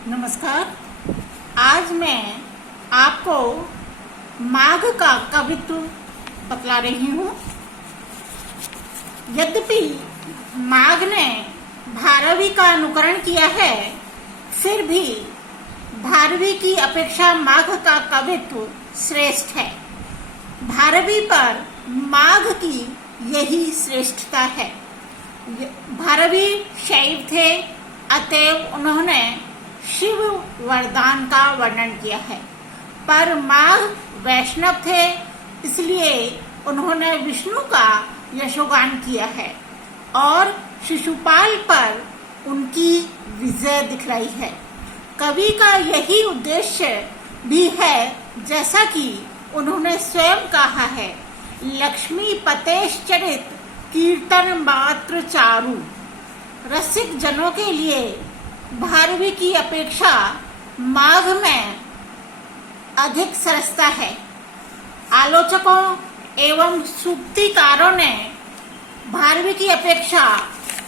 नमस्कार। आज मैं आपको माघ का कवित्व बतला रही हूँ। यद्यपि माघ ने भारवी का अनुकरण किया है, फिर भी भारवी की अपेक्षा माघ का कवित्व श्रेष्ठ है। भारवी पर माघ की यही श्रेष्ठता है। भारवी शैव थे, अतएव उन्होंने शिव वरदान का वर्णन किया है, पर माघ वैष्णव थे, इसलिए उन्होंने विष्णु का यशोगान किया है और शिशुपाल पर उनकी विजय दिखलाई है। कवि का यही उद्देश्य भी है, जैसा कि उन्होंने स्वयं कहा है, लक्ष्मी पतेश्चरित कीर्तन मात्र चारु। रसिक जनों के लिए भारवी की अपेक्षा माघ में अधिक सरसता है। आलोचकों एवं सूक्तिकारों ने भारवी की अपेक्षा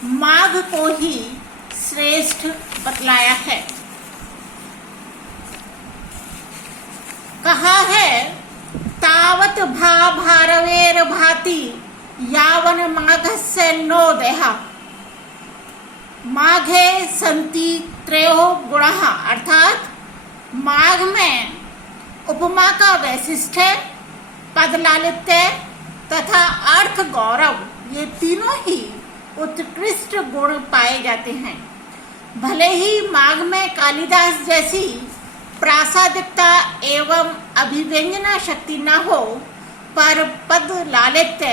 माघ को ही श्रेष्ठ बतलाया है। कहा है, तावत भारवेर भाति यावन माघस्य नो देहा। माघे संति त्रयो गुणः, अर्थात माघ में उपमा का वैशिष्ट्य, पद लालित्य तथा अर्थ गौरव, ये तीनों ही उत्कृष्ट गुण पाए जाते हैं। भले ही माघ में कालिदास जैसी प्रासादिकता एवं अभिव्यंजना शक्ति न हो, पर पद लालित्य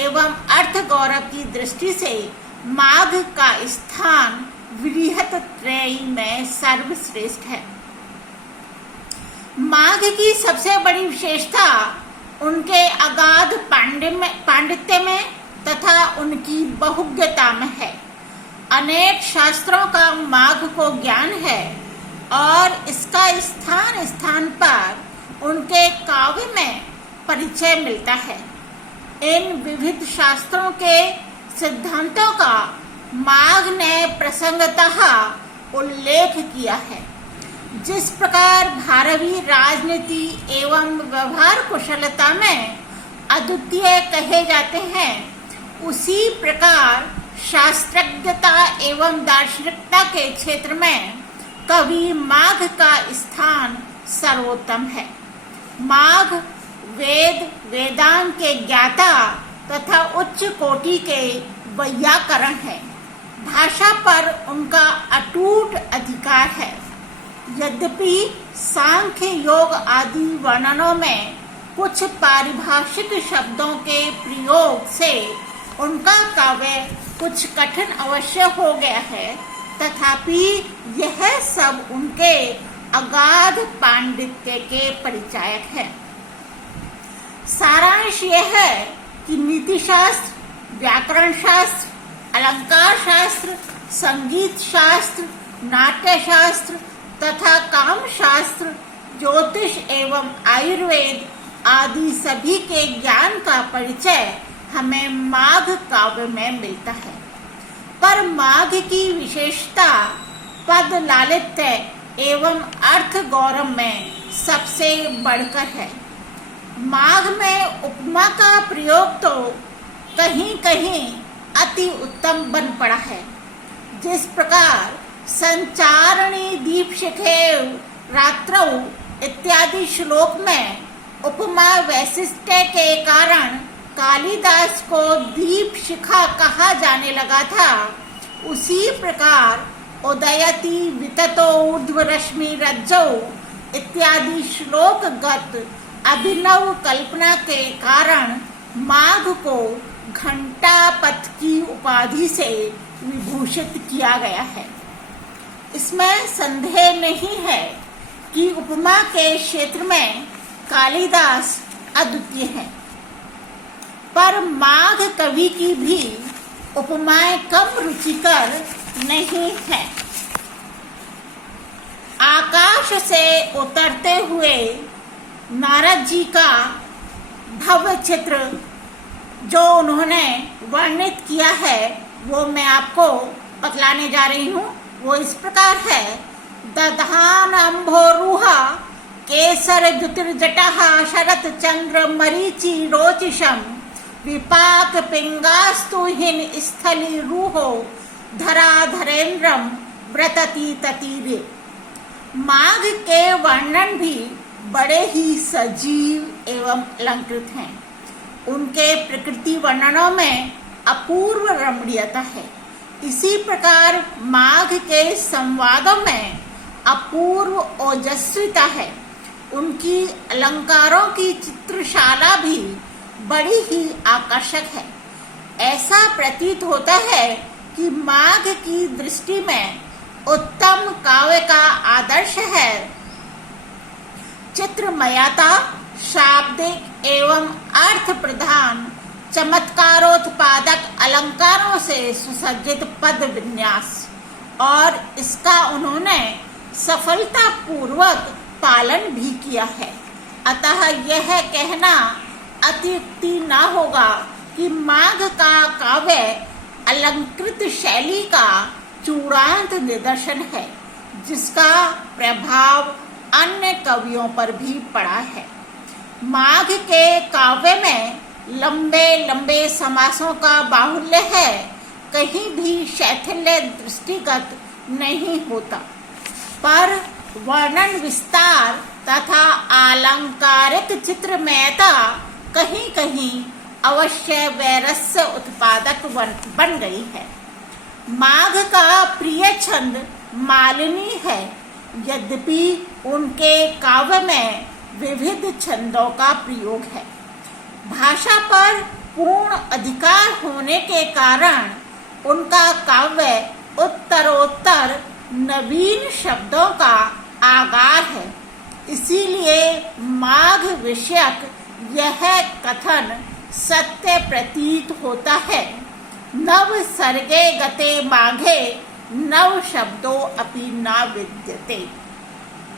एवं अर्थ गौरव की दृष्टि से माघ का स्थान वृहत त्रयी में सर्वश्रेष्ठ है। माघ की सबसे बड़ी विशेषता उनके अगाध पांडित्य में तथा उनकी बहुज्ञता में है। अनेक शास्त्रों का माघ को ज्ञान है और इसका स्थान स्थान पर उनके काव्य में परिचय मिलता है। इन विविध शास्त्रों के सिद्धांतों का माघ ने प्रसंगतः उल्लेख किया है। जिस प्रकार भारवी राजनीति एवं व्यवहार कुशलता में अद्वितीय कहे जाते हैं, उसी प्रकार शास्त्रज्ञता एवं दार्शनिकता के क्षेत्र में कवि माघ का स्थान सर्वोत्तम है। माघ वेद वेदांत के ज्ञाता तथा उच्च कोटि के वैयाकरण है। भाषा पर उनका अटूट अधिकार है। यद्यपि सांख्य योग आदि वर्णनों में कुछ पारिभाषिक शब्दों के प्रयोग से उनका काव्य कुछ कठिन अवश्य हो गया है, तथापि यह सब उनके अगाध पांडित्य के परिचायक है। सारांश यह है कि नीति शास्त्र, व्याकरण शास्त्र, अलंकार शास्त्र, संगीत शास्त्र, नाट्य शास्त्र तथा काम शास्त्र, ज्योतिष एवं आयुर्वेद आदि सभी के ज्ञान का परिचय हमें माघ काव्य में मिलता है। पर माघ की विशेषता पद लालित्य एवं अर्थ गौरव में सबसे बढ़कर है। माघ में उपमा का प्रयोग तो कहीं कहीं अति उत्तम बन पड़ा है। जिस प्रकार संचारणी दीपशिखे रात्रौ इत्यादि श्लोक में उपमा वैशिष्ट्य के कारण कालिदास को दीप शिखा कहा जाने लगा था, उसी प्रकार उदयति विततो ऊर्ध्वरश्मि रज्जौ इत्यादि श्लोकगत अभिनव कल्पना के कारण माघ को घंटापथ की उपाधि से विभूषित किया गया है। इसमें संदेह नहीं है कि उपमा के क्षेत्र में कालिदास अद्वितीय हैं, पर माघ कवि की भी उपमाएं कम रुचिकर नहीं है। आकाश से उतरते हुए नारद जी का भव्य चित्र जो उन्होंने वर्णित किया है, वो मैं आपको बतलाने जा रही हूँ। वो इस प्रकार है, दधान अम्भोरुहा केसर द्युतिर्जटः शरत चंद्र मरीचि रोचिषम विपाक पिंगास्तु हिन स्थली रूहो धराधरेन्द्रम व्रतति ततीरे। माघ के वर्णन भी बड़े ही सजीव एवं अलंकृत हैं। उनके प्रकृति वर्णनों में अपूर्व रमणीयता है। इसी प्रकार माघ के संवादों में अपूर्व ओजस्विता है। उनकी अलंकारों की चित्रशाला भी बड़ी ही आकर्षक है। ऐसा प्रतीत होता है कि माघ की दृष्टि में उत्तम काव्य का आदर्श है चित्रमयता, शाब्दिक एवं अर्थ प्रधान चमत्कारोत्पादक अलंकारों से सुसज्जित पद विन्यास, और इसका उन्होंने सफलतापूर्वक पालन भी किया है। अतः यह कहना अतियुक्ति न होगा कि माघ का काव्य अलंकृत शैली का चूड़ांत निदर्शन है, जिसका प्रभाव अन्य कवियों पर भी पड़ा है। माघ के काव्य में लंबे लंबे समासों का बाहुल्य है, कहीं भी शैथिल्य दृष्टिगत नहीं होता, पर वर्णन विस्तार तथा आलंकारिक चित्रमयता कहीं कहीं अवश्य वैरस्य उत्पादक बन गई है। माघ का प्रिय छंद मालिनी है, यद्यपि उनके काव्य में विविध छंदों का प्रयोग है। भाषा पर पूर्ण अधिकार होने के कारण उनका काव्य उत्तरोत्तर नवीन शब्दों का आगार है। इसीलिए माघ विषयक यह कथन सत्य प्रतीत होता है। नव सर्गे गते माघे नव शब्दों अपि न विद्यते।